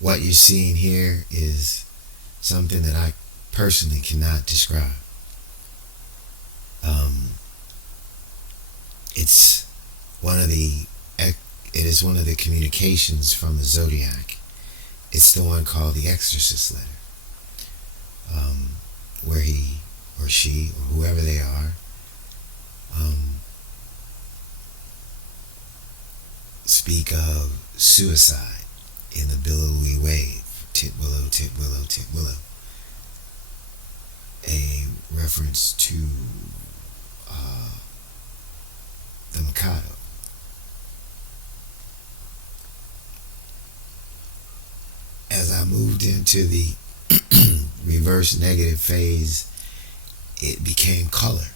what you're seeing here is something that I personally cannot describe. Um, it's one of the it is one of the communications from the Zodiac. It's the one called the Exorcist Letter, where he or she or whoever they are um, speak of suicide in the billowy wave, tit willow, tit willow, tit willow. A reference to uh, the Mikado. As I moved into the reverse negative phase, it became color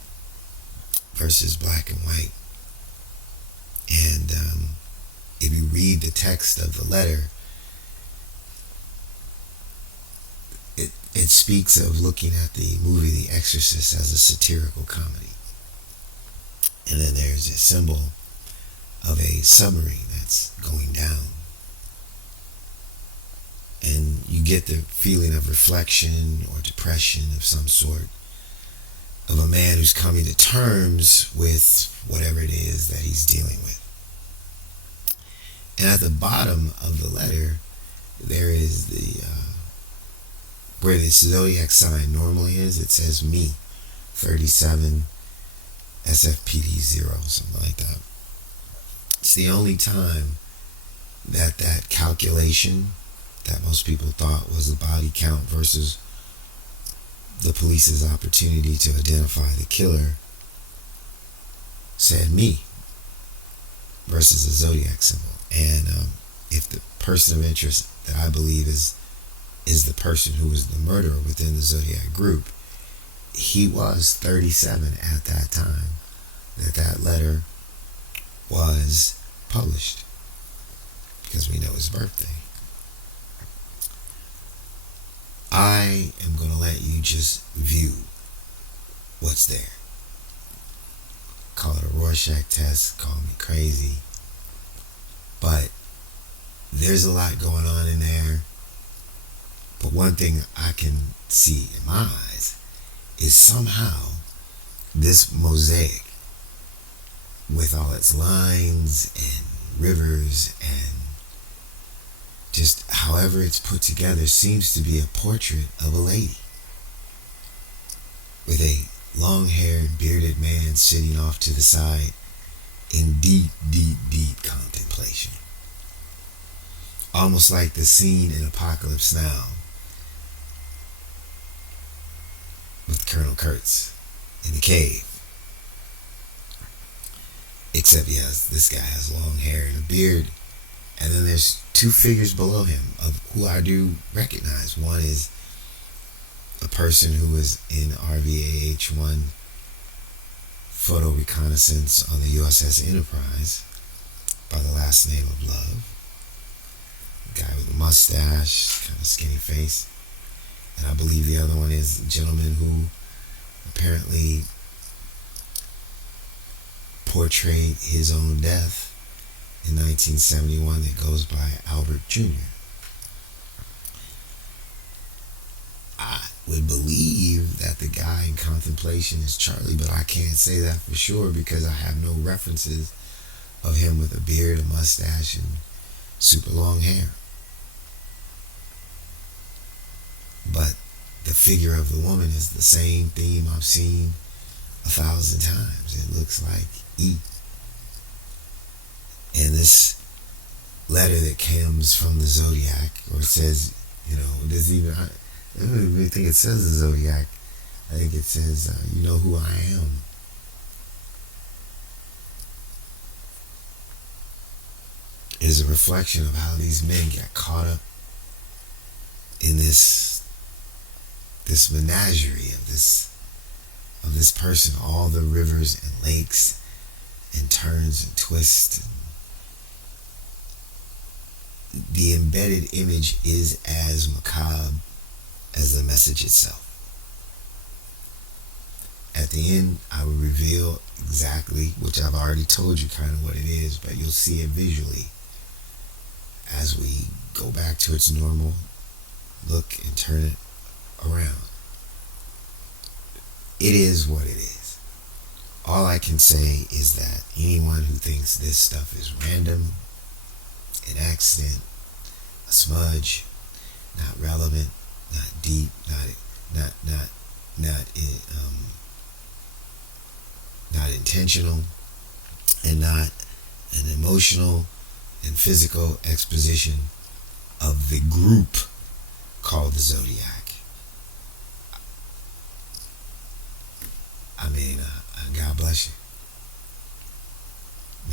versus black and white. And if you read the text of the letter, it speaks of looking at the movie The Exorcist as a satirical comedy. And then there's a symbol of a submarine that's going down. And you get the feeling of reflection or depression of some sort, of a man who's coming to terms with whatever it is that he's dealing with. And at the bottom of the letter, there is the where the Zodiac sign normally is. It says me, 37, SFPD 0, something like that. It's the only time that that calculation that most people thought was the body count versus the police's opportunity to identify the killer said me versus a Zodiac symbol. And if the person of interest that I believe is the person who was the murderer within the Zodiac group, he was 37 at that time that letter was published, because we know his birthday. I am going to let you just view what's there. Call it a Rorschach test, call me crazy, but there's a lot going on in there. But one thing I can see in my eyes is somehow this mosaic, with all its lines and rivers and just however it's put together, seems to be a portrait of a lady with a long-haired, bearded man sitting off to the side in deep, deep, deep contemplation. Almost like the scene in Apocalypse Now with Colonel Kurtz in the cave. Except, yes, this guy has long hair and a beard. And then there's two figures below him of who I do recognize. One is a person who was in RVI H1 photo reconnaissance on the USS Enterprise by the last name of Love. A guy with a mustache, kind of skinny face. And I believe the other one is a gentleman who apparently portrayed his own death in 1971 that goes by Albert Jr. I would believe that the guy in contemplation is Charlie, but I can't say that for sure because I have no references of him with a beard, a mustache, and super long hair. But the figure of the woman is the same theme I've seen 1,000 times. It looks like E. And this letter that comes from the Zodiac, or it says, I don't even think it says the Zodiac. I think it says, you know who I am. Is a reflection of how these men got caught up in this menagerie of this person, all the rivers and lakes and turns and twists. The embedded image is as macabre as the message itself. At the end, I will reveal exactly, which I've already told you kind of what it is, but you'll see it visually as we go back to its normal look and turn it around. It is what it is. All I can say is that anyone who thinks this stuff is random, an accident, a smudge, not relevant, not deep, not intentional, and not an emotional and physical exposition of the group called the Zodiac. I mean, God bless you.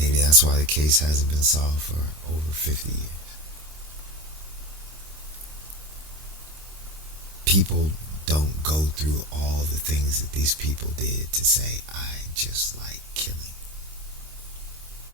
Maybe that's why the case hasn't been solved for over 50 years. People don't go through all the things that these people did to say, I just like killing.